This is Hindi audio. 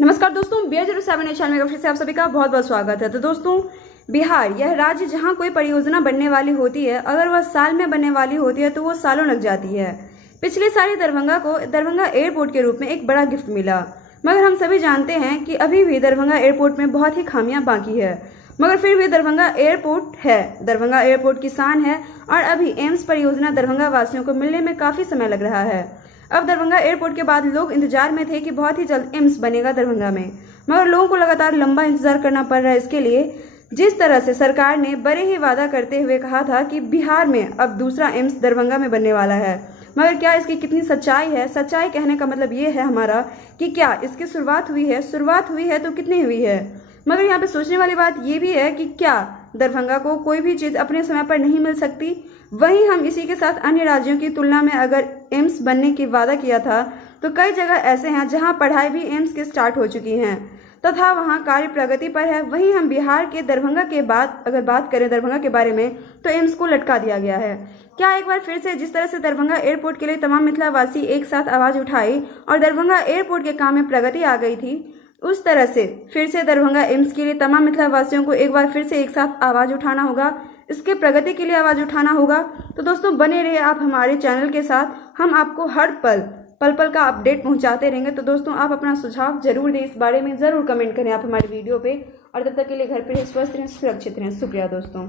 नमस्कार दोस्तों, BR07 चैनल में फिर से आप सभी का बहुत बहुत स्वागत है। तो दोस्तों, बिहार यह राज्य जहां कोई परियोजना बनने वाली होती है, अगर वह साल में बनने वाली होती है तो वो सालों लग जाती है। पिछले साल दरभंगा को दरभंगा एयरपोर्ट के रूप में एक बड़ा गिफ्ट मिला, मगर हम सभी जानते हैं कि अभी भी दरभंगा एयरपोर्ट में बहुत ही खामियां बाकी है। मगर फिर भी दरभंगा एयरपोर्ट है, दरभंगा एयरपोर्ट की शान है और अभी एम्स परियोजना दरभंगा वासियों को मिलने में काफी समय लग रहा है। अब दरभंगा एयरपोर्ट के बाद लोग इंतजार में थे कि बहुत ही जल्द एम्स बनेगा दरभंगा में, मगर लोगों को लगातार लंबा इंतजार करना पड़ रहा है इसके लिए। जिस तरह से सरकार ने बड़े ही वादा करते हुए कहा था कि बिहार में अब दूसरा एम्स दरभंगा में बनने वाला है, मगर क्या इसकी कितनी सच्चाई है? सच्चाई कहने का मतलब ये है हमारा कि क्या इसकी शुरुआत हुई है तो कितनी हुई है। मगर यहाँ पे सोचने वाली बात ये भी है कि क्या दरभंगा को कोई भी चीज अपने समय पर नहीं मिल सकती। वहीं हम इसी के साथ अन्य राज्यों की तुलना में अगर एम्स बनने की वादा किया था तो कई जगह ऐसे हैं जहां पढ़ाई भी एम्स की स्टार्ट हो चुकी हैं तथा वहां कार्य प्रगति पर है। वहीं हम बिहार के दरभंगा के बाद अगर बात करें दरभंगा के बारे में तो एम्स को लटका दिया गया है। क्या एक बार फिर से जिस तरह से दरभंगा एयरपोर्ट के लिए तमाम मिथिलावासी एक साथ आवाज उठाई और दरभंगा एयरपोर्ट के काम में प्रगति आ गई थी, उस तरह से फिर से दरभंगा एम्स के लिए तमाम मिथिलावासियों को एक बार फिर से एक साथ आवाज उठाना होगा, इसके प्रगति के लिए आवाज उठाना होगा। तो दोस्तों, बने रहिए आप हमारे चैनल के साथ, हम आपको हर पल पल का अपडेट पहुंचाते रहेंगे। तो दोस्तों, आप अपना सुझाव जरूर दें, इस बारे में जरूर कमेंट करें आप हमारे वीडियो पे। और तब तक के लिए घर पे स्वस्थ रहें, सुरक्षित रहें। शुक्रिया दोस्तों।